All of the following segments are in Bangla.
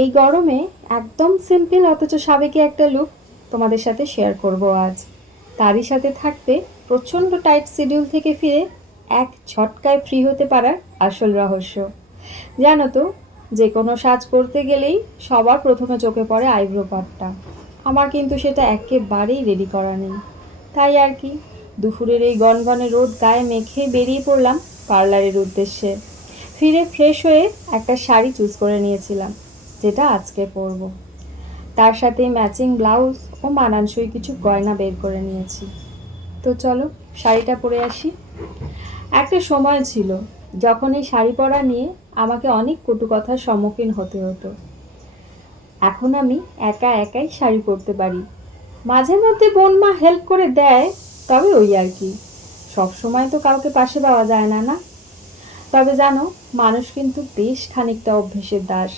এই গরমে একদম সিম্পল অথচ সাবেকি একটা লুক তোমাদের সাথে শেয়ার করব আজ। তারই সাথে থাকবে প্রচণ্ড টাইট শিডিউল থেকে ফিরে এক ছটকায় ফ্রি হতে পারার আসল রহস্য। জানো তো যে কোনো সাজ করতে গেলেই সবার প্রথমে চোখে পড়ে আইব্রো পাটটা আমার কিন্তু সেটা একেবারেই রেডি করা নেই। তাই আর কি, দুপুরের এই গনগনে রোদ গায়ে মেখে বেরিয়ে পড়লাম পার্লারের উদ্দেশ্যে। ফিরে ফ্রেশ হয়ে একটা শাড়ি চুজ করে নিয়েছিলাম। যেটা আজকে পরব। তার সাথে ম্যাচিং ব্লাউজ ও মানানসই কিছু গয়না বের করে নিয়েছি। তো চলো, শাড়িটা পরে আসি। একটা সময় ছিল, যখন এই শাড়ি পরা নিয়ে আমাকে অনেক কটু কথার সম্মুখীন হতে হতো। এখন আমি একা একাই শাড়ি পরতে পারি। মাঝে মধ্যে বোন মা হেল্প করে দেয়, তবে ওই আর কি। সব সময় তো কাউকে পাশে পাওয়া যায় না না? তবে জানো, মানুষ কিন্তু বেশ খানিকটা অভ্যেসের দাস।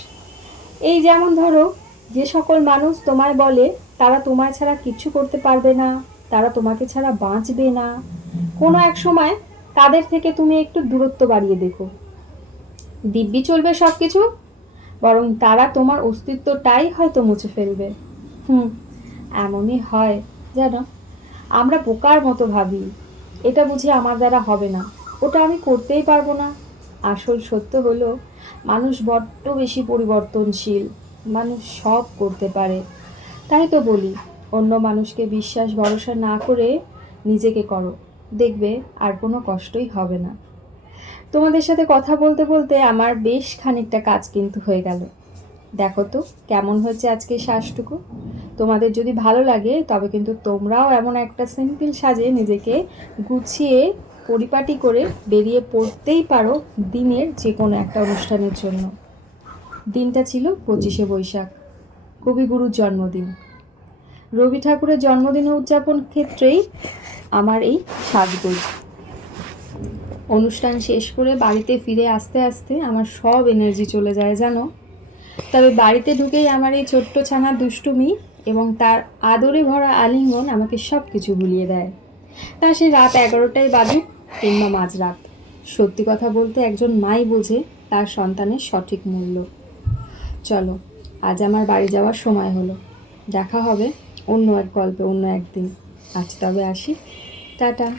এই যেমন ধরো, যে সকল মানুষ তোমায় বলে, তারা তোমায় ছাড়া কিচ্ছু করতে পারবে না, তারা তোমাকে ছাড়া বাঁচবে না। কোনো এক সময় তাদের থেকে তুমি একটু দূরত্ব বাড়িয়ে দেখো। দিব্যি চলবে সব কিছু বরং তারা তোমার অস্তিত্বটাই হয়তো মুছে ফেলবে। হুম, এমনই হয়, জানো? আমরা বোকার মতো ভাবি। এটা বুঝি আমার দ্বারা হবে না। ওটা আমি করতেই পারব না। আসল সত্য হলো, মানুষ বড্ড বেশি পরিবর্তনশীল। মানুষ সব করতে পারে। তাই তো বলি, অন্য মানুষকে বিশ্বাস ভরসা না করে নিজেকে করো। দেখবে আর কোনো কষ্টই হবে না। তোমাদের সাথে কথা বলতে বলতে আমার বেশ খানিকটা কাজ কিন্তু হয়ে গেল। দেখো তো, কেমন হয়েছে আজকে শ্বাসটুকু? তোমাদের যদি ভালো লাগে, তবে কিন্তু তোমরাও এমন একটা সিম্পল সাজে নিজেকে গুছিয়ে পরিপাটি করে বেরিয়ে পড়তেই পারো দিনের যে কোনো একটা অনুষ্ঠানের জন্য। দিনটা ছিল পঁচিশে বৈশাখ, কবিগুরুর জন্মদিন। রবি ঠাকুরের জন্মদিন উদযাপন ক্ষেত্রেই আমার এই সাজগোজ। অনুষ্ঠান শেষ করে বাড়িতে ফিরে আসতে আসতে আমার সব এনার্জি চলে যায়, জানো? তবে বাড়িতে ঢুকেই আমার এই ছোট্ট ছানার দুষ্টুমি এবং তার আদরে ভরা আলিঙ্গন আমাকে সব কিছু ভুলিয়ে দেয়। তা সে রাত এগারোটায় বাজুক কিংবা মাঝরাত। সত্যি কথা বলতে একজন মাই বোঝে তার সন্তানের সঠিক মূল্য। চলো, আজ আমার বাড়ি যাওয়ার সময় হলো। দেখা হবে অন্য এক গল্পে, অন্য একদিন। আজ তবে আসি। টাটা।